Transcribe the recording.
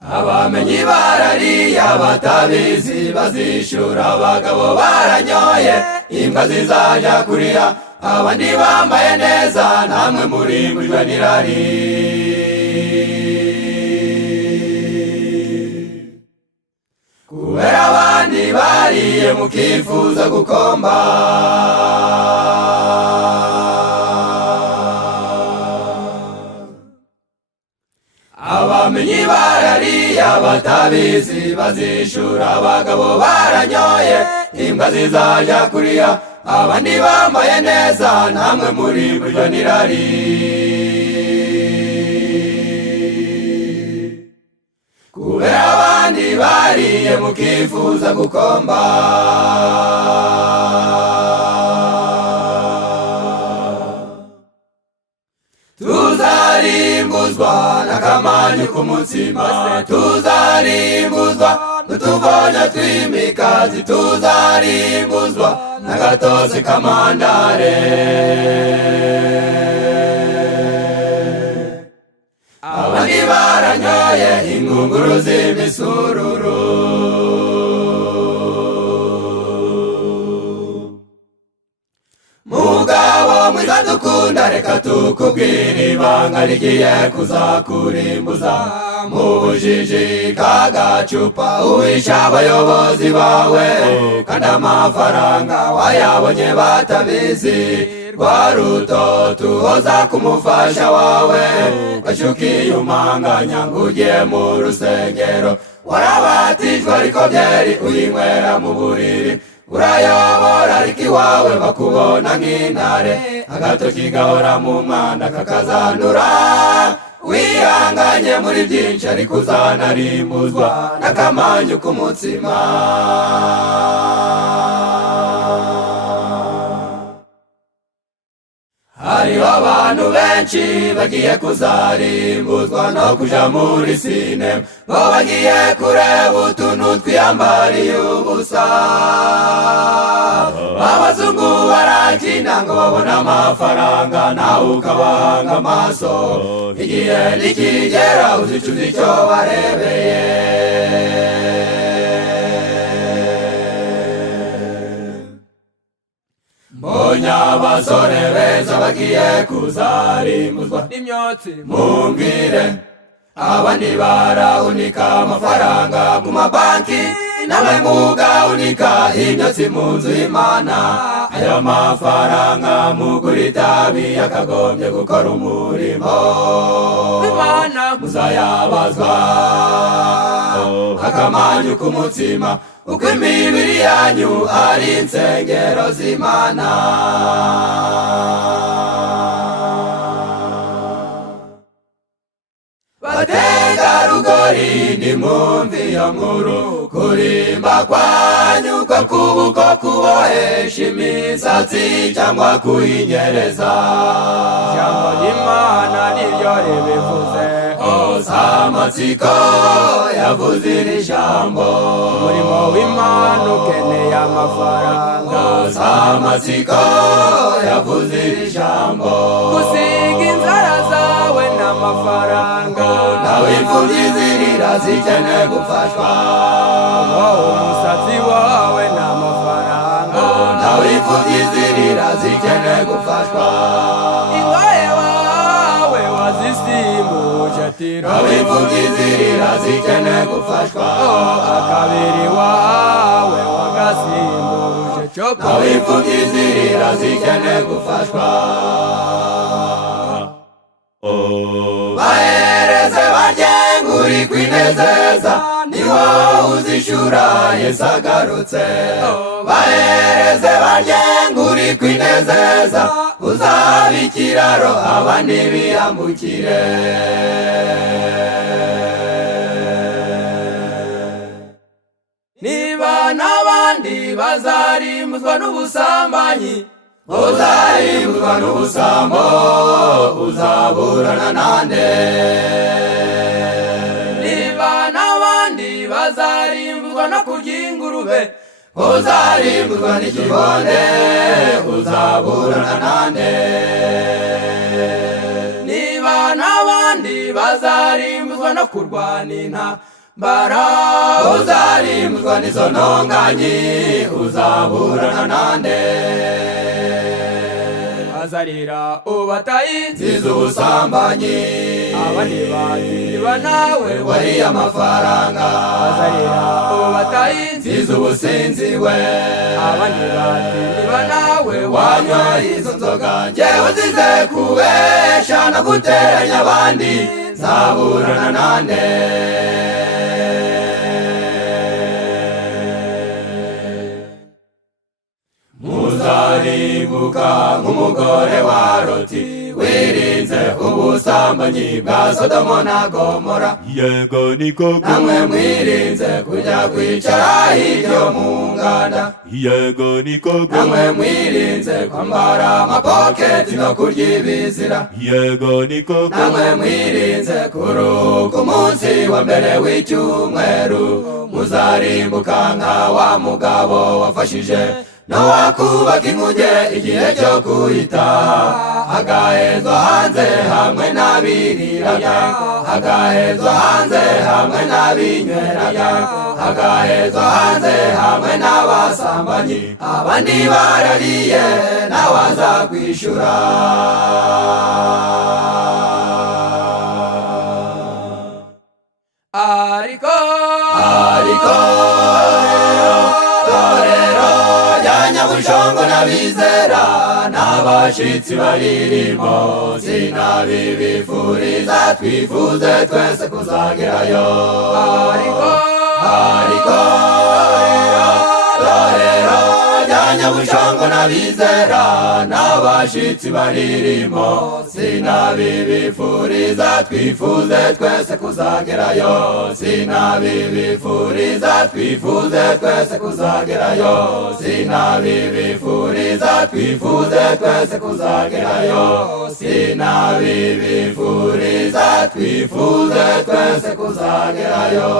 abamenyi barariye abatabizi bazishura abagabo baranyoye imbwa zizajya kuriya abandi bambaye neza namwe muri mujwe n'irari kubera abandi bariye mukifuza gukomba abamenyi barariye abatabizi bazishura abagabo baranyoye imbwa zizajya kuriya abandi bambaye neza namwe muri mujwe n'irari kubera abandi bariye mukifuza gukomba tuzarimbuzwa n'akamanyu k'umutsima tuzarimbuzwa n'utuvonya tw'imikazi tuzarimbuzwa n'agatozi k'amandare abandi baranyoye ingunguru z'imisururu mugabo mwiza dukunda reka tukubwira ibanga rigiye kuzakurimbuza mu bujiji k'agacupa uwisha abayobozi bawe kandi amafaranga wayabonye batabizi rwa rutoto uhoza kumufasha wawe gashukiye umanganya ngo ugiye mu rusengero warabatijwe ariko byeri uyinywera mu buriri urayobora ariko iwawe bakubona nk'intare agatoki gahora mu mwanda kakazandura wihanganye muri byinshi ariko uzanarimbuzwa n'akamanyu k'umutsima hariho abantu benshi bagiye kuzarimbuzwa no kuja muri sinema bo bagiye kureba utuntu twiyambariye ubusa abazungu barakina ngo babone amafaranga nawe ukabanga amaso igihe nikigera uzicuza icyo barebeye mbonye abasore beza bagiye kuzarimbuzwa n'imyotsi mumbwire abandi barahunika amafaranga ku mabanki namwe mugahunika imyotsi mu nzu y'Imana ayo mafaranga mugura itabi yakagombye gukora umurimo w'Imana muzayabazwa akamanyu k'umutsima uko imibiri yanyu ari insengero z'Imana bategarugori nimwumve iyo nkuru kurimba kwanyu ko kubuko kubohesha imisatsi cyangwa kuyinyereza ijambo ry'Imana niryo ribivuze amatsiko yavuze iri jambo umurimo w'Imana ukeneye amafaranga amatsiko yavuze iri jambo gusiga inzara zawe n'amafaranga nawe imfubyi zirira zikeneye gufashwa umusatsi wawe n'amafaranga nawe imfubyi zirira zikeneye gufashwa ingoye wawe wazisimbuje nawe imfubyi zirira zikeneye gufashwa akabiri wawe wagasimbuje nawe imfubyi zirira zikeneye gufashwa bahereze barye nguri kwinezeza niwo uzishura Yesu agarutse bahereze barye nguri kwinezeza uzaba ikiraro abandi biyambukire niba n'abandi bazarimbuzwa n'ubusambanyi uzarimbuzwa n'ubusambo uzaburana nande niba n'abandi bazarimbuzwa no kurya ingurube uzarimbuzwa n'ikibonde uzaburana nande niba n'abandi bazarimbuzwa no kurwana intambara uzarimbuzwa n'izo ntonganya uzaburana nande azarira ubatayiziza ubusambanyi abandi baziba nawe wariye amafaranga azarira ubatayiziza ubusinzi we abandi baziba nawe wanywa izo nzoga njyewe uzize kubesha no guteranya abandi nzaburana nande muzarimbuka nk'umugore wa Loti wirinze ubusambanyi bwa Sodomo na Gomora yego ni koko namwe mwirinze kujya kwicara hirya mu nganda yego ni koko namwe mwirinze kwambara amapoketi no kurya ibizira yego ni koko namwe mwirinze kuruhuka umunsi wa mbere w'icyumweru muzarimbuka nka wa mugabo wafashije Nowa kubaka inkuge igihe cyo kuyita agahezwa hanze hamwe n'abiriraga agahezwa hanze hamwe n'abinyweraga agahezwa hanze hamwe n'abasambanyi abandi barariye nawe aza kwishura ariko Nyabushongo n'abizera n'abashitsi baririmo sinabibifuriza twifuze twese kuzagerayo ariko rero Nyabushongo n'abizera n'abashitsi baririmo sinabibifuriza twifuze twese kuzagerayo sinabibifuriza twifuze twese kuzagerayo sinabibifuriza twifuze twese kuzagerayo sinabibifuriza twifuze twese kuzagerayo